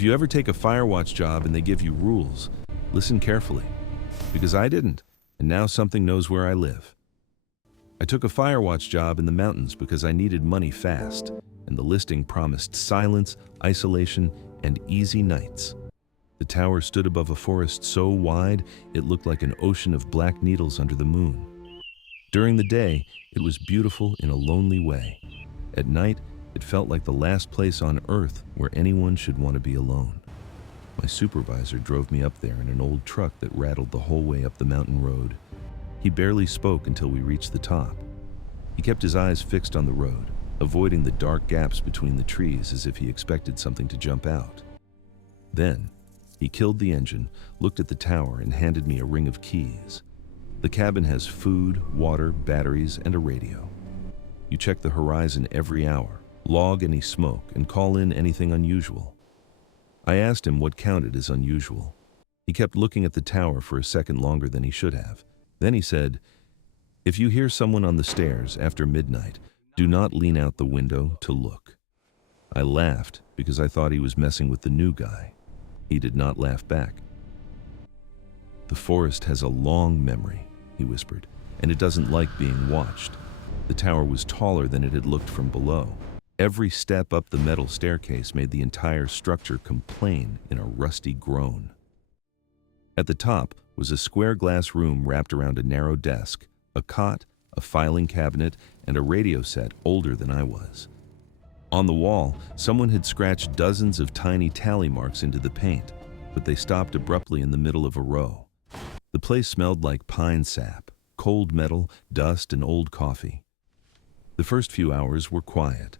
If you ever take a fire watch job and they give you rules, listen carefully, because I didn't, and now something knows where I live. I took a fire watch job in the mountains because I needed money fast, and the listing promised silence, isolation, and easy nights. The tower stood above a forest so wide it looked like an ocean of black needles under the moon. During the day, it was beautiful in a lonely way. At night, it felt like the last place on earth where anyone should want to be alone. My supervisor drove me up there in an old truck that rattled the whole way up the mountain road. He barely spoke until we reached the top. He kept his eyes fixed on the road, avoiding the dark gaps between the trees as if he expected something to jump out. Then, he killed the engine, looked at the tower, and handed me a ring of keys. The cabin has food, water, batteries, and a radio. You check the horizon every hour, log any smoke, and call in anything unusual. I asked him what counted as unusual. He kept looking at the tower for a second longer than he should have. Then he said, "If you hear someone on the stairs after midnight, do not lean out the window to look." I laughed because I thought he was messing with the new guy. He did not laugh back. "The forest has a long memory," he whispered, "and it doesn't like being watched." The tower was taller than it had looked from below. Every step up the metal staircase made the entire structure complain in a rusty groan. At the top was a square glass room wrapped around a narrow desk, a cot, a filing cabinet, and a radio set older than I was. On the wall, someone had scratched dozens of tiny tally marks into the paint, but they stopped abruptly in the middle of a row. The place smelled like pine sap, cold metal, dust, and old coffee. The first few hours were quiet.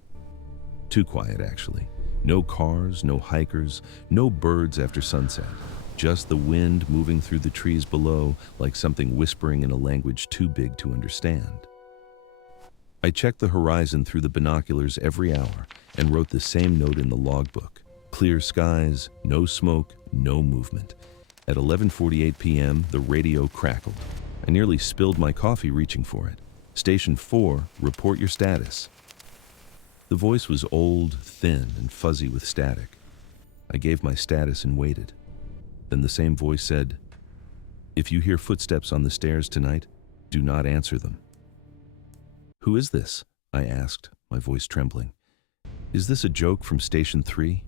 Too quiet, actually. No cars, no hikers, no birds after sunset. Just the wind moving through the trees below like something whispering in a language too big to understand. I checked the horizon through the binoculars every hour and wrote the same note in the logbook. Clear skies, no smoke, no movement. At 11:48 p.m., the radio crackled. I nearly spilled my coffee reaching for it. "Station 4, report your status." The voice was old, thin, and fuzzy with static. I gave my status and waited. Then the same voice said, "If you hear footsteps on the stairs tonight, do not answer them." "Who is this?" I asked, my voice trembling. "Is this a joke from Station 3?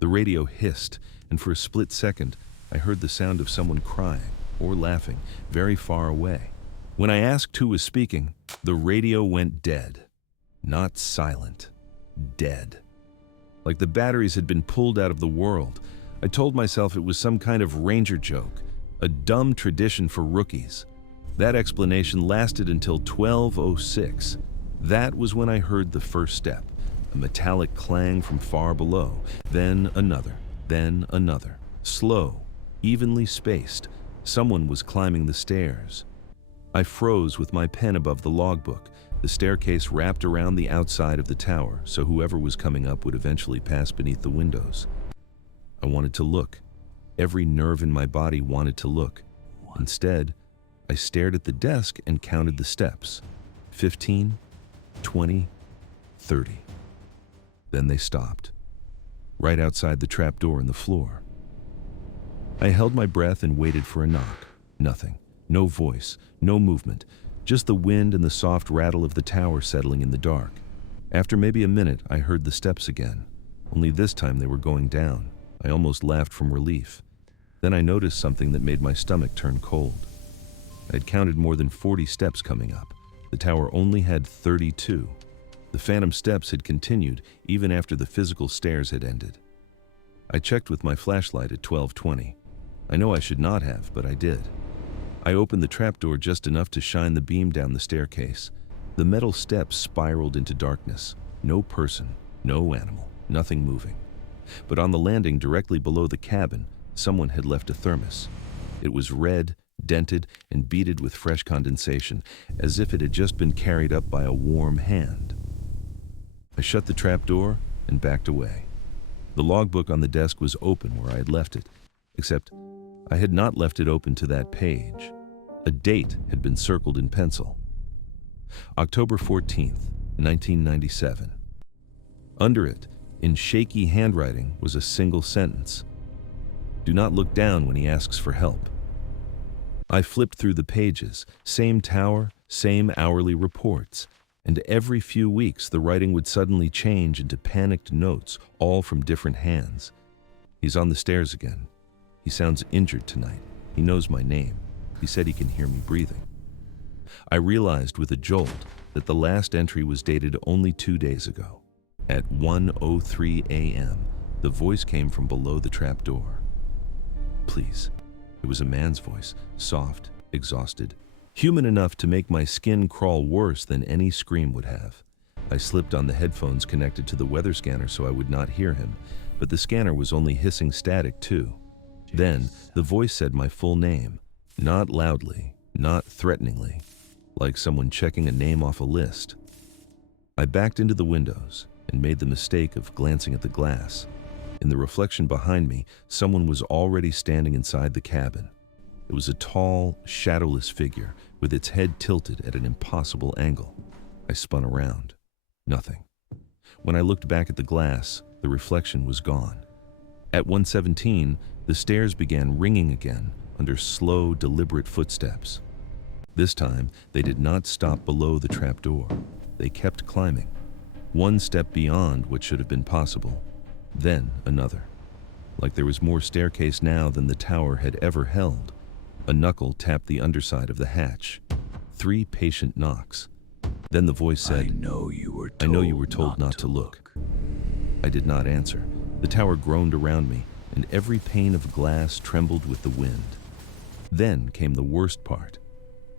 The radio hissed, and for a split second, I heard the sound of someone crying or laughing very far away. When I asked who was speaking, the radio went dead. Not silent, dead. Like the batteries had been pulled out of the world. I told myself it was some kind of ranger joke, a dumb tradition for rookies. That explanation lasted until 12:06. That was when I heard the first step, a metallic clang from far below, then another, slow, evenly spaced. Someone was climbing the stairs. I froze with my pen above the logbook. The staircase wrapped around the outside of the tower, so whoever was coming up would eventually pass beneath the windows. I wanted to look. Every nerve in my body wanted to look. Instead, I stared at the desk and counted the steps. 15, 20, 30. Then they stopped, right outside the trapdoor in the floor. I held my breath and waited for a knock. Nothing. No voice, no movement, just the wind and the soft rattle of the tower settling in the dark. After maybe a minute, I heard the steps again. Only this time they were going down. I almost laughed from relief. Then I noticed something that made my stomach turn cold. I had counted more than 40 steps coming up. The tower only had 32. The phantom steps had continued even after the physical stairs had ended. I checked with my flashlight at 12:20. I know I should not have, but I did. I opened the trapdoor just enough to shine the beam down the staircase. The metal steps spiraled into darkness. No person, no animal, nothing moving. But on the landing directly below the cabin, someone had left a thermos. It was red, dented, and beaded with fresh condensation, as if it had just been carried up by a warm hand. I shut the trapdoor and backed away. The logbook on the desk was open where I had left it, except I had not left it open to that page. A date had been circled in pencil. October 14th, 1997. Under it, In shaky handwriting was a single sentence: "Do not look down when he asks for help." I flipped through the pages, same tower, same hourly reports, and every few weeks the writing would suddenly change into panicked notes, all from different hands. "He's on the stairs again. He sounds injured tonight. He knows my name. He said he can hear me breathing." I realized with a jolt that the last entry was dated only 2 days ago. At 1:03 a.m., the voice came from below the trapdoor. "Please." It was a man's voice, soft, exhausted, human enough to make my skin crawl worse than any scream would have. I slipped on the headphones connected to the weather scanner so I would not hear him, but the scanner was only hissing static too. Then, the voice said my full name, not loudly, not threateningly, like someone checking a name off a list. I backed into the windows and made the mistake of glancing at the glass. In the reflection behind me, someone was already standing inside the cabin. It was a tall, shadowless figure with its head tilted at an impossible angle. I spun around. Nothing. When I looked back at the glass, the reflection was gone. At 1:17, the stairs began ringing again under slow, deliberate footsteps. This time, they did not stop below the trapdoor. They kept climbing, one step beyond what should have been possible. Then another. Like there was more staircase now than the tower had ever held. A knuckle tapped the underside of the hatch. 3 patient knocks. Then the voice said, I know you were told not to look." I did not answer. The tower groaned around me, and every pane of glass trembled with the wind. Then came the worst part.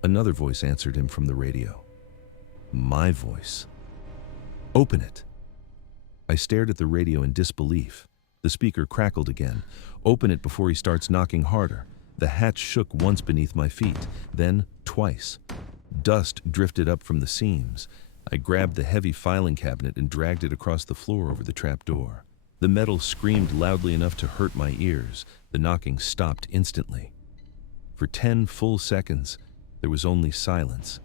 Another voice answered him from the radio. My voice. "Open it." I stared at the radio in disbelief. The speaker crackled again. "Open it before he starts knocking harder." The hatch shook once beneath my feet, then twice. Dust drifted up from the seams. I grabbed the heavy filing cabinet and dragged it across the floor over the trapdoor. The metal screamed loudly enough to hurt my ears. The knocking stopped instantly. For 10 full seconds, there was only silence.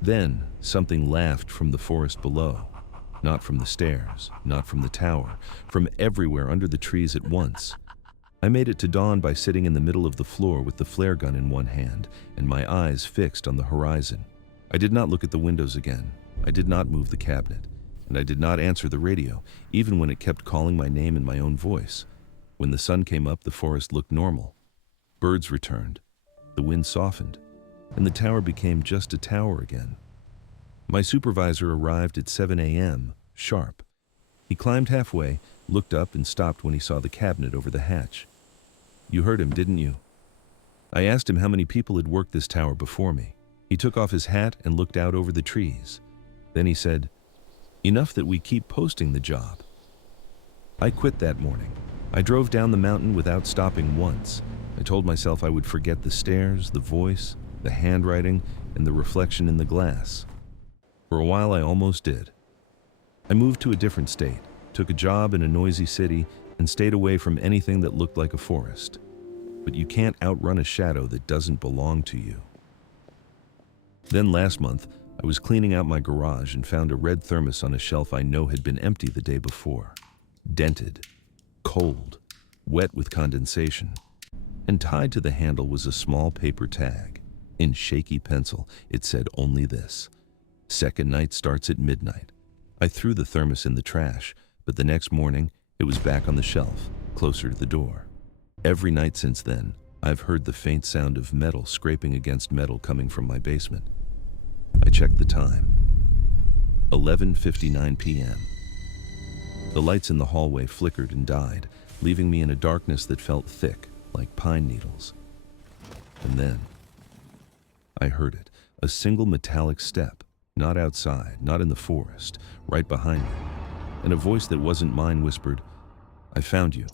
Then something laughed from the forest below. Not from the stairs, not from the tower, from everywhere under the trees at once. I made it to dawn by sitting in the middle of the floor with the flare gun in one hand and my eyes fixed on the horizon. I did not look at the windows again. I did not move the cabinet, and I did not answer the radio, even when it kept calling my name in my own voice. When the sun came up, the forest looked normal. Birds returned. The wind softened, and the tower became just a tower again. My supervisor arrived at 7 a.m., sharp. He climbed halfway, looked up, and stopped when he saw the cabinet over the hatch. "You heard him, didn't you?" I asked him how many people had worked this tower before me. He took off his hat and looked out over the trees. Then he said, "Enough that we keep posting the job." I quit that morning. I drove down the mountain without stopping once. I told myself I would forget the stairs, the voice, the handwriting, and the reflection in the glass. For a while, I almost did. I moved to a different state, took a job in a noisy city, and stayed away from anything that looked like a forest. But you can't outrun a shadow that doesn't belong to you. Then last month, I was cleaning out my garage and found a red thermos on a shelf I know had been empty the day before. Dented, cold, wet with condensation. And tied to the handle was a small paper tag. In shaky pencil, it said only this: "Second night starts at midnight." I threw the thermos in the trash, but the next morning, it was back on the shelf, closer to the door. Every night since then, I've heard the faint sound of metal scraping against metal coming from my basement. I checked the time. 11:59 p.m. The lights in the hallway flickered and died, leaving me in a darkness that felt thick, like pine needles. And then, I heard it, a single metallic step, not outside, not in the forest, right behind me. And a voice that wasn't mine whispered, "I found you."